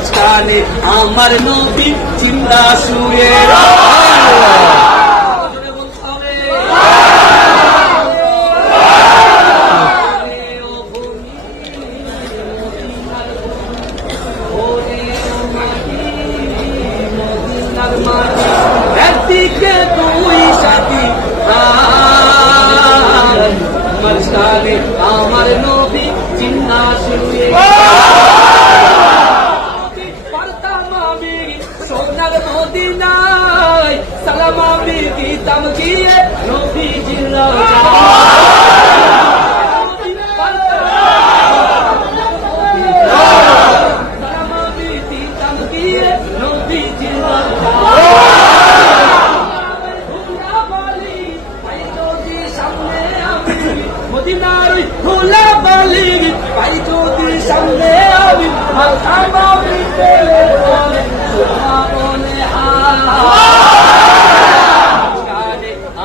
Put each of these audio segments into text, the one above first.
মাঝখানে আমার নবী জিন্দা শুয়ে একদিকে দুই সাথী মাঝখানে আমার নবী জিন্দা শুয়ে পারতাম আমি সোনার মদিনায় সালাম আমি দিতাম গিয়ে নবী জিন্দা সালাম আমি দিতাম গিয়ে নবী জিন্দা মদিনার ভোলা বালি পাই যদি সামনে আমি মাথা মাবিতে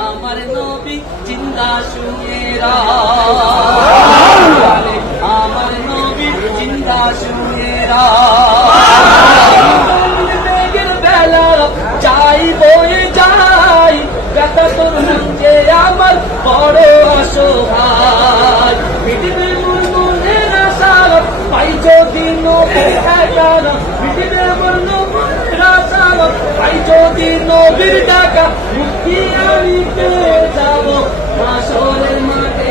আমার নবী জিন্দা শুয়ে আমার নবী জিন্দা শুয়ে বেলা যাই বয়ে যাই ব্যথা তোর মনকে আমার বড় অসহায় পৃথিবীর মনের আশা পাই যদি নবীর ডাকা পৃথিবীর মনের আশা পাই যদি নবীর ডাকা মুক্তি আমি পেয়ে যাব হাসরের মাঠে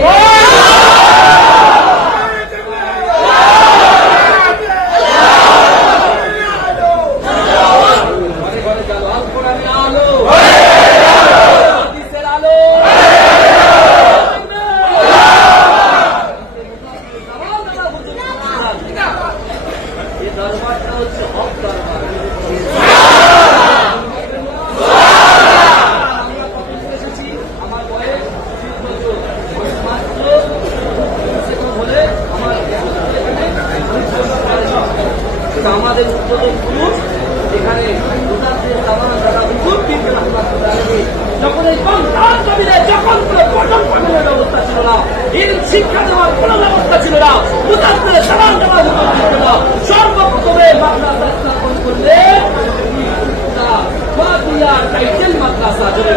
আমাদের উদ্বোধন পুরুষ এখানে যখন এই সন্তান জমিনে যখন কোনো পঠন পাঠনের ব্যবস্থা ছিল না শিক্ষা দেওয়ার কোন ব্যবস্থা ছিল না মুজাদ্দিদের সালাম দেওয়ার ছিল না সর্বপ্রথমে মাদ্রাসা স্থাপন করলে টাইটেল মাদ্রাসা জন্য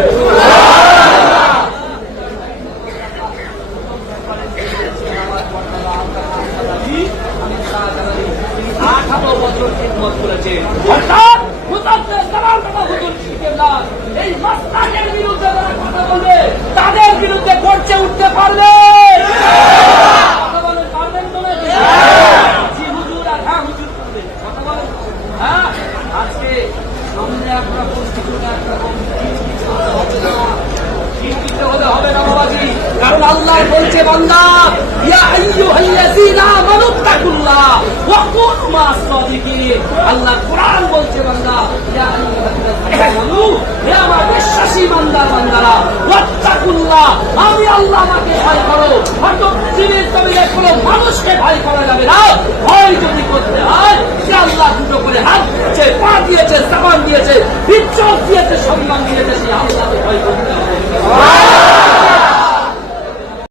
18 বছর খিদমত করেছে অর্থাৎ মুজাদ্দিদ সালাম দেওয়া হুজুর শিখেলাম এই মাস্তানের বিরুদ্ধে যারা কথা বলবে তাদের বিরুদ্ধে গর্জে উঠতে পারবে কথা বলেন পারবেন তো না জি হুজুর আর হ্যাঁ হুজুর করবে কথা বলেন হ্যাঁ আজকে সামনে আপনারা প্রস্তুত একটা হবে না বাবাজি কারণ আল্লাহ বলছে বান্দা ইয়া আইয়ুহাল্লাযীনা আমানুত্তাকুল্লাহ ওয়া কুনু মা'আস সাদিকিন আল্লাহ কোরআন বলছে বান্দা ইয়া আইয়ুহাল্লাযীনা আমানু হে আমার বিশ্বাসী বান্দারা ওয়াত্তাকুল্লাহ আমি আল্লাহকে ভয় করো হয়তো পৃথিবীর জমিনে কোনো মানুষকে ভয় করা যাবে না ভয় যদি করতে হয় সে আল্লাহ দুটো করে হাত দিয়েছে পা দিয়েছে জবান দিয়েছে ইজ্জত দিয়েছে সম্মান দিয়েছে সেই আল্লাহকে ভয় করতে হবে